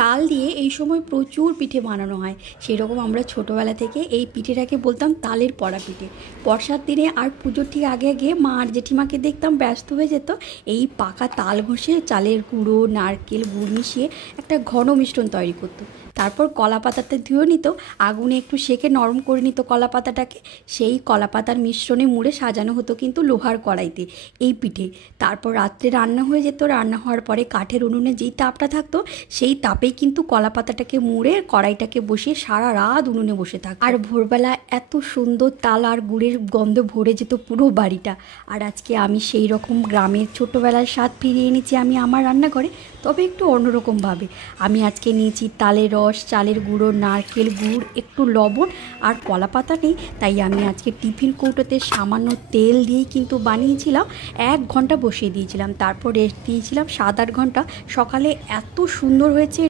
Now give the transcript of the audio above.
তাল দিয়ে এই সময় প্রচুর পিঠে বানানো হয়। সেরকম আমরা ছোটোবেলা থেকে এই পিঠেটাকে বলতাম তালের পড়া পিঠে। বর্ষার দিনে আর পুজোর ঠিক আগে আগে মা আর জেঠিমাকে দেখতাম ব্যস্ত হয়ে যেত এই পাকা তাল ঘষে চালের গুঁড়ো নারকেল গুড় মিশিয়ে একটা ঘন মিশ্রণ তৈরি করতো। তারপর কলা পাতাটা ধুয়ে নিত, আগুনে একটু সেঁকে নরম করে নিত কলা পাতাটাকে। সেই কলা পাতার মিশ্রণে মুড়ে সাজানো হতো কিন্তু লোহার কড়াইতে এই পিঠে। তারপর রাত্রে রান্না হয়ে যেত, রান্না হওয়ার পরে কাঠের উনুনে যেই তাপটা থাকতো সেই তাপেই কিন্তু কলা পাতাটাকে মুড়ে কড়াইটাকে বসিয়ে সারা রাত উনুনে বসে থাকতো। আর ভোরবেলা এত সুন্দর তাল আর গুড়ের গন্ধে ভরে যেত পুরো বাড়িটা। আর আজকে আমি সেই রকম গ্রামের ছোটোবেলার স্বাদ ফিরিয়ে এনেছি আমি আমার রান্নাঘরে, তবে একটু অন্যরকমভাবে। আমি আজকে নিয়েছি তালের রস, চালের গুঁড়ো, নারকেল গুড়, একটু লবণ আর কলা পাতা নেই, তাই আমি আজকে টিফিন কৌটোতে সামান্য তেল দিয়েই কিন্তু বানিয়েছিলাম। 1 ঘন্টা বসিয়ে দিয়েছিলাম, তারপর রেস্ট দিয়েছিলাম 7-8 ঘন্টা। সকালে এত সুন্দর হয়েছে।